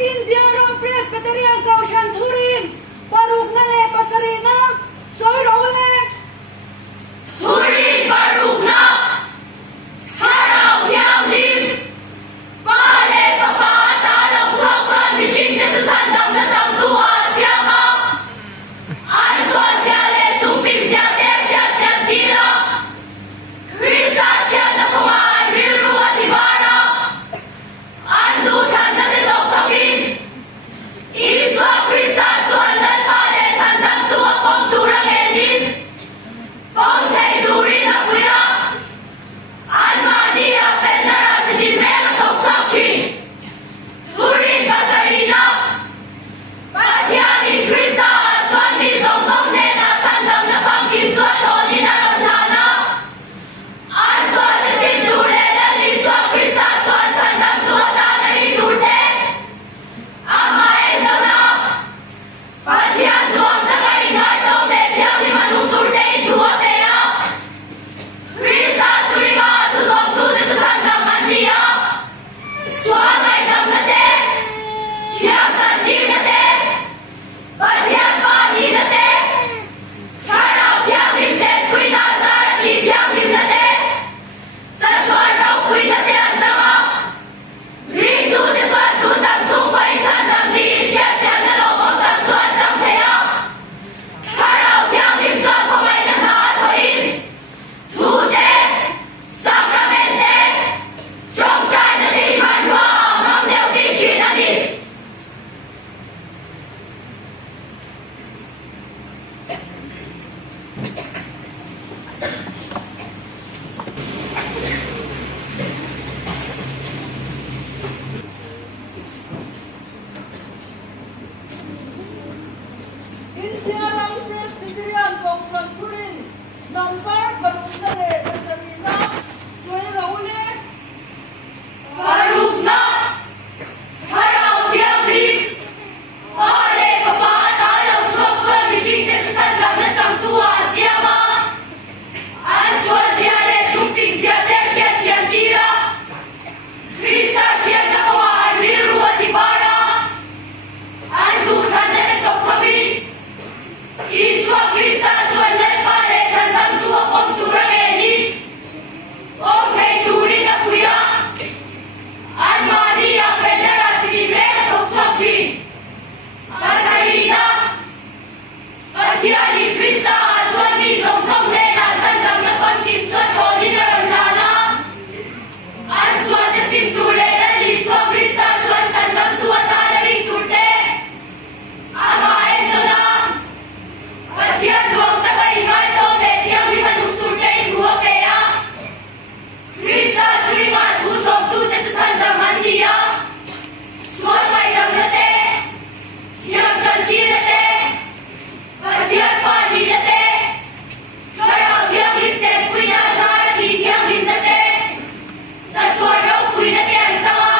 Indian Presbyterian Kaushan Thurin, Baruk Nale Pasarina, Soy Role, Thurin Baruk Na, Harau Yam Lim, Pale Papa Talong Chok San Machine That San Dam Da Dam Tua Siama, An Suan Sia Le Tung Pim Sia Te Sia Sia Tira, Krisa Sia Na Kuan Ril Rua Tivara, An Du Tan Na De Tok Tawin, Iswa Krisa Suan Lan Pale San Dam Tua Pom Turang Edin, Pom Thay Durin Apuya, An Madia Fenara Sidin Mela Tok Sok Chin, Turin Basarina, Patiani Krisa Suan Mi Song Song Nena San Dam Na Pam Kim Suan Holi Na Ron Nana, An Suan Na Sin Dure Na Li Suan Krisa Suan San Dam Tua Na Na Rin Dute, Ama Endona, Patian Duang Na Kai Ngai Tong Ne Tiang Ni Manung Turte Tua Pea, Krisa Turima Tu Song Tu De Tu San Dam Mandia, Suan Ngai Dam Na Te, Tiang San Dir Na Te, Patian Fa Ni Na Te, Karao Tiang Rim Sen Kui Na Zara Ti Tiang Rim Na Te, San Tuan Rao Kui Na Te An Zama, Rin Tu De Suan Tu Dam Chung Pai San Dam Ni Xia Xia Na Lo Bom Dam Suan Dam Thea, Karao Tiang Rim Suan Phong Ai Na Na Thoin, Thu Te, Sacramente, Trong Trai Na Ti Man Hoa, Mang Đeo Ti Chi Na Ti. Indian Presbyterian Kaushan Thurin, Number Baruk Nale Pasarina, Soy Role, Baruk Na, Harau Tiang Lim, Pale Papa Talong Chok Suan Machine That San Dam Na Chang Tua Siama, An Suan Sia Le Tung Ping Sia Te Sia Sia Tira, Krista Sia Na Kuan Ril Rua Tivara, An Du Tan Na De Tok Tawin, Iswa Krista Suan Lan Pale San Dam Tua Pom Turang Edin, Pom Thay Durin Apuya, An Madia Fenara Sidin Mela Tok Sok Chin, Basarina, Patiani Krista Suan Mi Song Song Nena San Dam Na Pam Kim Suan Holi Na Ron Nana, An Suan Na Sin Dure Na Li Suan Krista Suan San Dam Tua Na Na Ring Turte, Ama Endona, Patian Duang Ta Kai Ngai Tong Ne Tiang Ni Manung Turte Tua Pea, Krista Turima Tu Song Tu De Tu San Dam Mandia, Suan Ngai Dam Na Te, Tiang San Ki Na Te, Patian Fa Ni Na Te, Karao Tiang Lim Sen Kui Na Zara Ti Tiang Lim Na Te, San Tuan Rao Kui Na Te An Zama,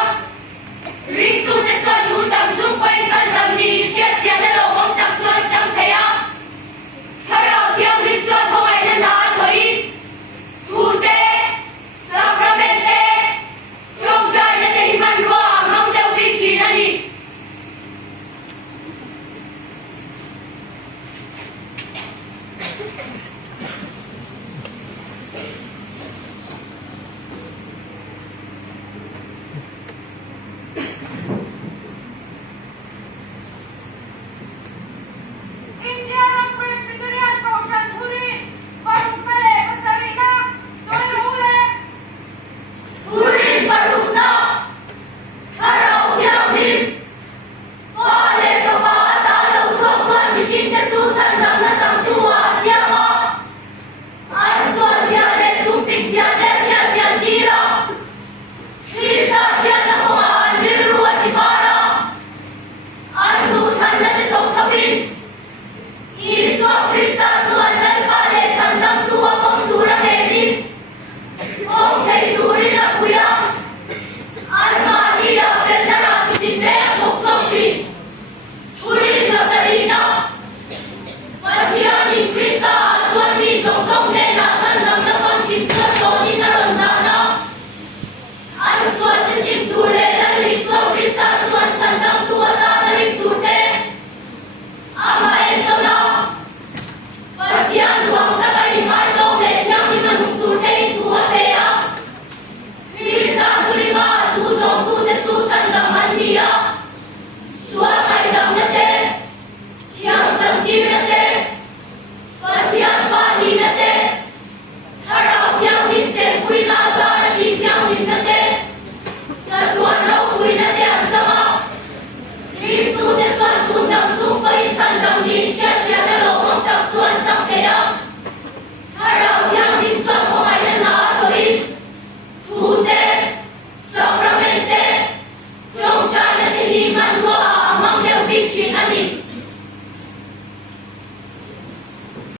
Ring Tu De Suan Tu Dam Chung Pai San Dam Ni Xia Xia Na Lo Bom Dam Suan Chang Thea, Karao Tiang Lim Suan Phong Ai Na Na Thoin, Thu Te, Sacramente, Trong Trai Na Te Man Hoa, Mang Đeo Ti Chi Na Ni.